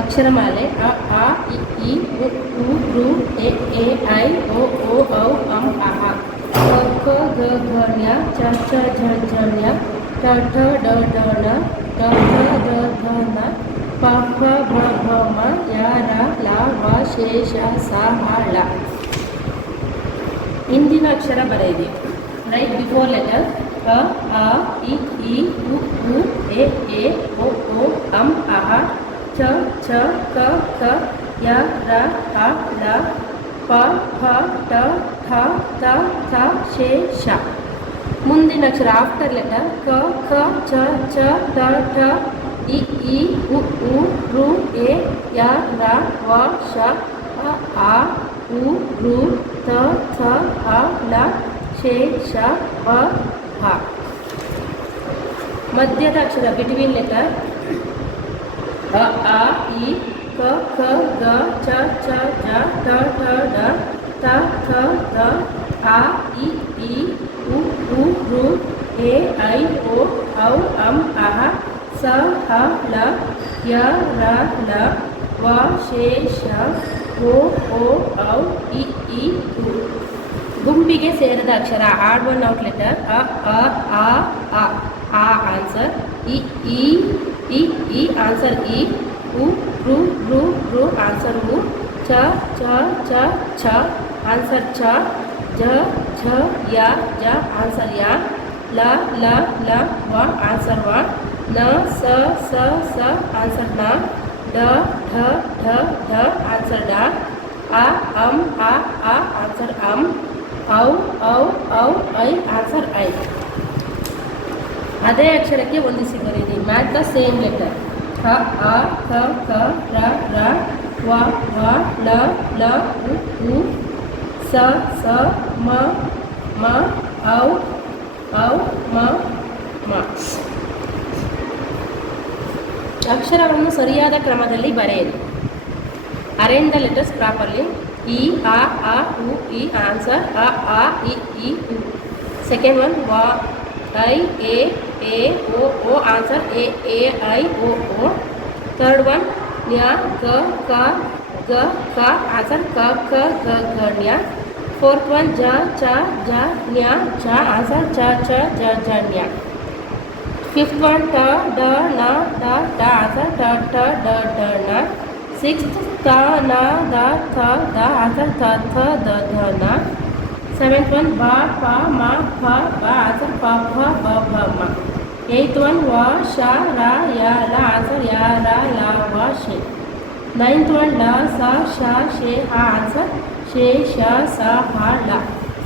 ಅಕ್ಷರಮಾಲೆ ಅ ಆ ಇ ಈ ಉ ಊ ಋ ಎ ಐ ಓ ಔ ಅಂ ಅಃ ಕ ಖ ಗ ಘ ಞ ಚ ಛ ಝ ಝ ಞ ಟ ಠ ಡ ಢ ಣ ಟ ಠ ಡ ಧ ನ ಪ ಫ ಭ ಭ ಮ ಯ ರ ಲ ವ ಶೇ ಶ ಸ ಹ ಳ. ಹಿಂದಿನ ಅಕ್ಷರ ಬರೆಯಿರಿ. ರೈಟ್ ಬಿಫೋರ್ ಲೆಟರ್ ಅ ಆ ಇ ಈ ಉ ಊ ಎ ಓ ಅಂ ಅಃ ಚ ಛ ಕ ಖ ಯ ರ ಹ ಲ ಪ ಫ ಟ ಠ ತ ಥ ಶೇ ಶ. ಮುಂದಿನ ಅಕ್ಷರ ಆಫ್ಟರ್ ಲೆಟರ್ ಕ ಖ ಚ ಛ ಟ ಠ ಇ ಈ ಉ ಋ ಎ ಯ ರ ವ ಶ ಆ ಉ ಋ ತ ಥ ಅ ಲ ಶೇ ಶ ವ ಹ. ಮಧ್ಯದ ಅಕ್ಷರ ಬಿಟ್ವೀನ್ ಲೆಟರ್ ಅ ಆ ಇ ಕ ಖ ಗ ಚ ಛ ಜ ಟ ಠ ಡ ತ ಥ ದ ಆ ಇ ಈ ಉ ಋ ಎ ಐ ಓ ಔ ಅಂ ಅಃ ಸ ಹ ಲ ಯ ರ ಲ ವ ಶೇ ಶ ಓ ಔ ಇ ಈ ಉ. ಗುಂಪಿಗೆ ಸೇರಿದ ಅಕ್ಷರ ಆಡ್ ಒನ್ ಔಟ್ ಲೆಟರ್ ಅ ಆನ್ಸರ್ ಇ ಆನ್ಸರ್ ಇ ಉ ಋ ಆನ್ಸರ್ ಉ ಚ ಛ ಆನ್ಸರ್ ಛ ಝ ಯ ಆನ್ಸರ್ ಯ ಲ ವ ಆನ್ಸರ್ ವ ನ ಸ ಆನ್ಸರ್ ನ ಡ ಢ ಆನ್ಸರ್ ಡ ಅ ಅಂ ಅ ಆನ್ಸರ್ ಅಂ ಔ ಐ ಆನ್ಸರ್ ಐ. ಅದೇ ಅಕ್ಷರಕ್ಕೆ ಹೊಂದಿಸಿ ಬರೀರಿ. ಮ್ಯಾಚ್ ದ ಸೇಮ್ ಲೆಟರ್ ಹ ಆ ಕ ರ ವ ಲ ಉ ಸ ಮ ಔ ಮ. ಅಕ್ಷರವನ್ನು ಸರಿಯಾದ ಕ್ರಮದಲ್ಲಿ ಬರೆಯಿರಿ. Arrange the letters properly. ಇ ಆ ಉ ಈ ಆನ್ಸರ್ ಅ ಆ ಇ ಈ ಉ. ಸೆಕೆಂಡ್ ಒನ್ ವ ಐ ಎ ಓ ಆನ್ಸರ್ ಎ ಐ ಓ. ಥರ್ಡ್ ಒನ್ ನ್ಯ ಕ ಗ ಕ ಆನ್ಸರ್ ಕ ಖ ಗ ಘ ನ್ಯ. ಫೋರ್ತ್ ಒನ್ ಝ ಛ ಝ ನ್ಯ ಝ ಆನ್ಸರ್ ಛ ಛ ಝ ಝ ನ್ಯ. ಫಿಫ್ತ್ ಒನ್ ಟ ಡ ನ ಡ ಆನ್ಸರ್ ಟ ಠ ಡ ನ. ಸಿಕ್ಸ್ತ್ ತ ನ ದ ಥ ದ ಆನ್ಸರ್ ಥ ಥ ದ ಧ ನ. ಸೆವೆಂತ್ ಒನ್ ಬ ಪ ಮ ಫ ಬ ಆನ್ಸರ್ ಪ ಫ ಬ ಭ ಮ. ಏಯ್ತ್ ಒನ್ ವ ಶ ರ ಯ ಲ ಆನ್ಸರ್ ಯ ರ ಲ ವ ಶೇ. ನೈನ್ತ್ ಒನ್ ಲ ಸ ಶ ಶೇ ಹ ಆನ್ಸರ್ ಶೇ ಶ ಸ ಹ ಲ.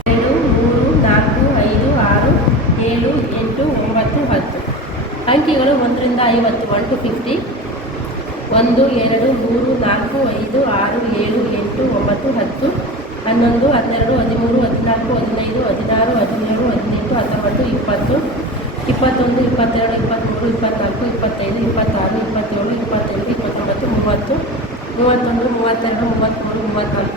2 3 4 5 6 7 8 9 10. ಅಂಕಿಗಳು 1 ರಿಂದ 50 1 to 50. 1 2 3 4 5 6 7 8 9 10 11 12 13 14 15 16 17 18 19 20 21 22 23 24 25 26 27 28 29 30 31 32 33 34 35 36 37 38 39 40 41 42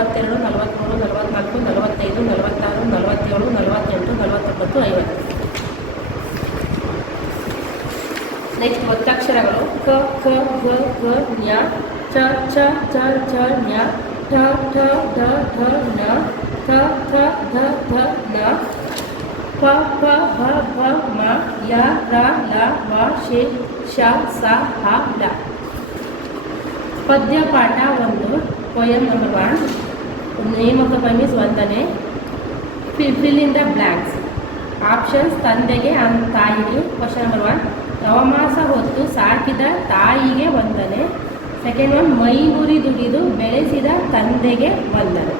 43 44 45 46 47 48 49 50. ನೆಕ್ಸ್ಟ್ ಒತ್ತಕ್ಷರಗಳು ಕ ಖ ಗ ಘ ಞ ಚ ಛ ಝ ಝ ಞ ಠ ಠ ಡ ಢ ಣ ಥ ಥ ಧ ಧ ನ ಪ ಫ ಭ ಭ ಮ ಯ ರ ಲ ವ ಶೇ ಶ ಸ ಹ ಲ. ಪದ್ಯ ಪಾಠ 1. Poem number 1. Name of the poem is ವಂದನೆ. Fill in the blanks. Options ತಂದೆಗೆ ತಾಯಿಗೆ. Question number 1. ನವಮಾಸ ಹೊತ್ತು ಸಾಕಿದ ತಾಯಿಗೆ ವಂದನೆ. ಸೆಕೆಂಡ್ ಒನ್ ಮೈ ಮುರಿ ದುಡಿದು ಬೆಳೆಸಿದ ತಂದೆಗೆ ವಂದನೆ.